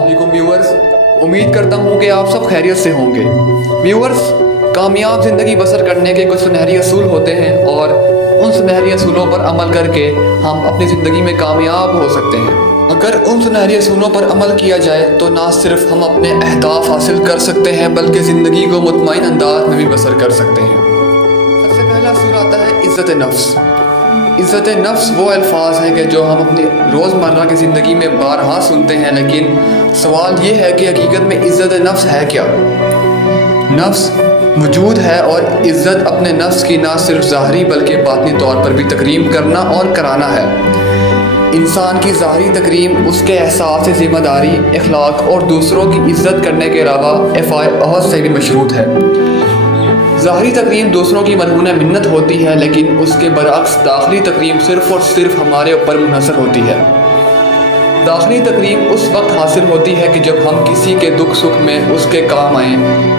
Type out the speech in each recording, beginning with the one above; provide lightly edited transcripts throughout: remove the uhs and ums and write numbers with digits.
अस्सलाम वालेकुम व्यूअर्स, उम्मीद करता हूँ कि आप सब खैरियत से होंगे। व्यूअर्स, कामयाब ज़िंदगी बसर करने के कुछ सुनहरी असूल होते हैं और उन सुनहरी असूलों पर अमल करके हम अपनी ज़िंदगी में कामयाब हो सकते हैं। अगर उन सुनहरी असूलों पर अमल किया जाए तो ना सिर्फ हम अपने अहदाफ हासिल कर सकते हैं बल्कि ज़िंदगी को मुतमईन अंदाज में भी बसर कर सकते हैं। सबसे पहला असूल आता है इज़्ज़त नफ्स। इज़्ज़त नफ्स वो अल्फाज हैं कि जो हम अपनी रोज़मर्रा की ज़िंदगी में बारहा सुनते हैं, लेकिन सवाल ये है कि हकीकत में इज़्ज़त नफ्स है क्या। नफ्स वजूद है और इज़्ज़त अपने नफ्स की ना सिर्फ ज़ाहरी बल्कि बातनी तौर पर भी तकरीम करना और कराना है। इंसान की ज़ाहरी तकरीम उसके एहसास से ज़िम्मेदारी, अखलाक और दूसरों की इज़्ज़त करने के अलावा अफ़ाए बहुत से भी मशरूत है। ज़ाहरी तकरीम दूसरों की मरहून मिन्नत होती है, लेकिन उसके बरअक्स दाखिली तकरीम सिर्फ़ और सिर्फ हमारे ऊपर मुनहसर होती है। दाखिली तकरीम उस वक्त हासिल होती है कि जब हम किसी के दुख सुख में उसके काम आएँ,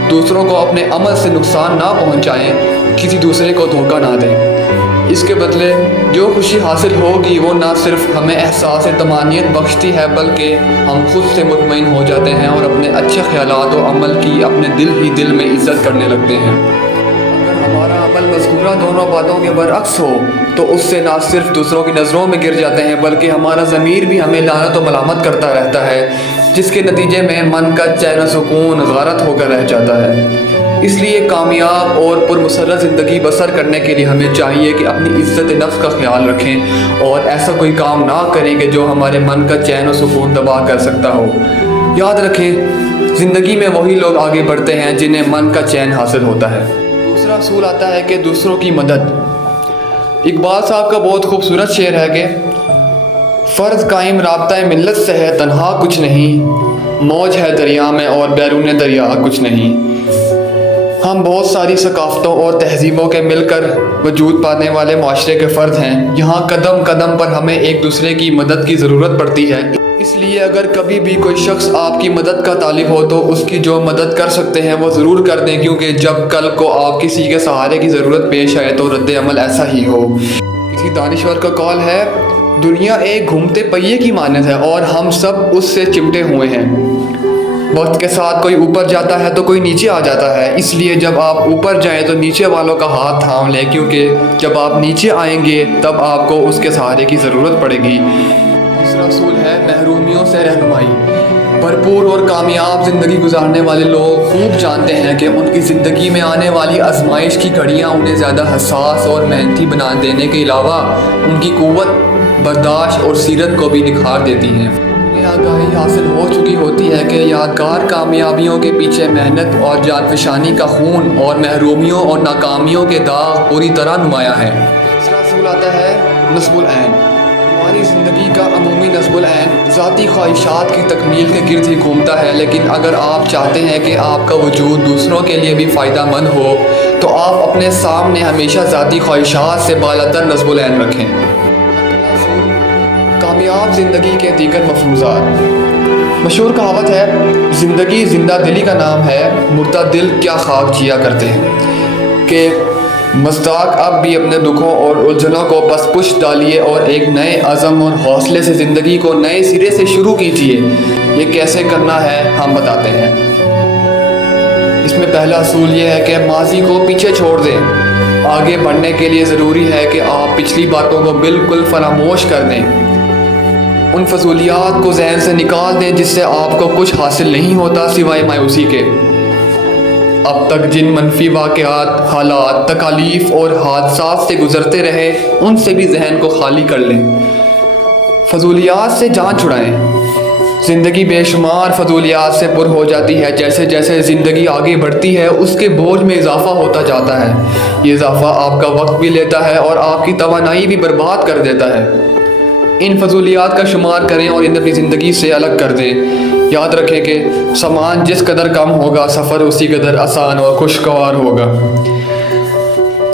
दूसरों को अपने अमल से नुकसान ना पहुँचाएँ, किसी दूसरे को धोखा ना दें। इसके बदले जो खुशी हासिल होगी वो ना सिर्फ हमें एहसास तमानियत बख्शती है बल्कि हम खुद से मुतमईन हो जाते हैं और अपने अच्छे ख्यालात और अमल की अपने दिल ही दिल में इज़्ज़त करने लगते हैं। अगर हमारा अमल मज़कूरा दोनों बातों के बरअक्स हो तो उससे ना सिर्फ दूसरों की नज़रों में गिर जाते हैं बल्कि हमारा ज़मीर भी हमें लानत और मलामत करता रहता है, जिसके नतीजे में मन का चैन सुकून गारत होकर रह जाता है। इसलिए कामयाब और पुरमसर्रत ज़िंदगी बसर करने के लिए हमें चाहिए कि अपनी इज़्ज़त नफ्स का ख्याल रखें और ऐसा कोई काम ना करें कि जो हमारे मन का चैन और सुकून तबाह कर सकता हो। याद रखें, ज़िंदगी में वही लोग आगे बढ़ते हैं जिन्हें मन का चैन हासिल होता है। दूसरा असूल आता है कि दूसरों की मदद। इकबाल साहब का बहुत खूबसूरत शेर है कि फ़र्ज़ कायम राब्ता मिल्लत से है तन्हा कुछ नहीं, मौज है दरिया में और बैरून दरिया कुछ नहीं। हम बहुत सारी सकाफ़तों और तहज़ीबों के मिलकर वजूद पाने वाले माशरे के फ़र्द हैं। यहाँ कदम कदम पर हमें एक दूसरे की मदद की ज़रूरत पड़ती है। इसलिए अगर कभी भी कोई शख्स आपकी मदद का तालिब हो तो उसकी जो मदद कर सकते हैं वो ज़रूर कर दें, क्योंकि जब कल को आप किसी के सहारे की ज़रूरत पेश आए तो रद्द अमल ऐसा ही हो। किसी दानिश्वर का कौल है, दुनिया एक घूमते पहिए की मानद है और हम सब उससे चिमटे हुए हैं। वक्त के साथ कोई ऊपर जाता है तो कोई नीचे आ जाता है, इसलिए जब आप ऊपर जाएं तो नीचे वालों का हाथ थाम लें, क्योंकि जब आप नीचे आएंगे तब आपको उसके सहारे की ज़रूरत पड़ेगी। तीसरा असूल है महरूमियों से रहनुमाई। भरपूर और कामयाब ज़िंदगी गुजारने वाले लोग खूब जानते हैं कि उनकी ज़िंदगी में आने वाली आजमाइश की घड़ियाँ उन्हें ज़्यादा हसास और मेहनती बना देने के अलावा उनकी क़ुव्वत बर्दाश्त और सीरत को भी निखार देती हैं। आगाही हासिल हो चुकी होती है कि यादगार कामयाबियों के पीछे मेहनत और जानफशानी का खून और महरूमियों और नाकामियों के दाग पूरी तरह नुमाया है। तीसरा असूल आता है नस्बुल ऐन। हमारी ज़िंदगी का अमूमी नस्बुल ऐन ज़ाती ख्वाहिशात की तकमील के गिर्द ही घूमता है, लेकिन अगर आप चाहते हैं कि आपका वजूद दूसरों के लिए भी फ़ायदेमंद हो तो आप अपने सामने हमेशा ज़ाती ख्वाहिशात से बालातर नस्बुल ऐन रखें। कामयाब ज़िंदगी के दीगर मफरूज़ात। मशहूर कहावत है, ज़िंदगी जिंदा दिली का नाम है, मुर्दा दिल क्या ख्वाब जिया करते हैं, कि मज़दाक अब भी अपने दुखों और उलझनों को पसपुश डालिए और एक नए अज़म और हौसले से ज़िंदगी को नए सिरे से शुरू कीजिए। ये कैसे करना है हम बताते हैं। इसमें पहला असूल ये है कि माजी को पीछे छोड़ दें। आगे बढ़ने के लिए ज़रूरी है कि आप पिछली बातों को बिल्कुल फरामोश कर दें, उन फजूलियात को जहन से निकाल दें जिससे आपको कुछ हासिल नहीं होता सिवाय मायूसी के। अब तक जिन मनफी वाक़यात, हालात, तकालीफ और हादसात से गुज़रते रहे उनसे भी जहन को खाली कर लें। फजूलियात से जान छुड़ाएं। ज़िंदगी बेशुमार फजूलियात से पुर हो जाती है। जैसे जैसे ज़िंदगी आगे बढ़ती है उसके बोझ में इजाफ़ा होता जाता है। ये इजाफ़ा आपका वक्त भी लेता है और आपकी तवानाई भी बर्बाद कर देता है। इन फजूलियात का शुमार करें और इन्हें अपनी ज़िंदगी से अलग कर दें। याद रखें कि सामान जिस कदर कम होगा सफ़र उसी कदर आसान और खुशगवार होगा।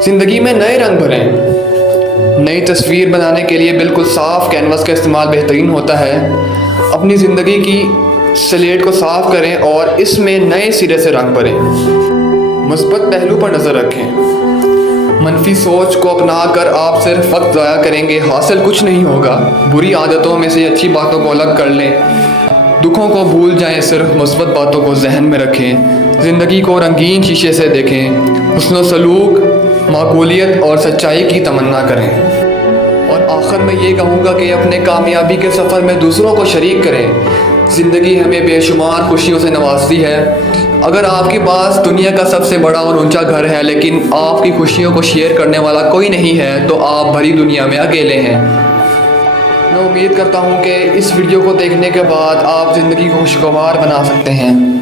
ज़िंदगी में नए रंग भरें। नई तस्वीर बनाने के लिए बिल्कुल साफ़ कैनवस का इस्तेमाल बेहतरीन होता है। अपनी ज़िंदगी की स्लेट को साफ़ करें और इसमें नए सिरे से रंग भरें। मुस्बत पहलू पर नज़र रखें। मनफी सोच को अपना कर आप सिर्फ वक्त ज़ाया करेंगे, हासिल कुछ नहीं होगा। बुरी आदतों में से अच्छी बातों को अलग कर लें। दुखों को भूल जाएं, सिर्फ मुस्बत बातों को जहन में रखें, ज़िंदगी को रंगीन शीशे से देखें, हुस्न सलूक, माकूलियत और सच्चाई की तमन्ना करें। और आखिर में ये कहूँगा कि अपने कामयाबी के सफ़र में दूसरों को शरीक करें। ज़िंदगी हमें बेशुमार खुशियों से नवाजती है। अगर आपके पास दुनिया का सबसे बड़ा और ऊंचा घर है लेकिन आपकी खुशियों को शेयर करने वाला कोई नहीं है, तो आप भरी दुनिया में अकेले हैं। मैं उम्मीद करता हूँ कि इस वीडियो को देखने के बाद आप ज़िंदगी को खुशगवार बना सकते हैं।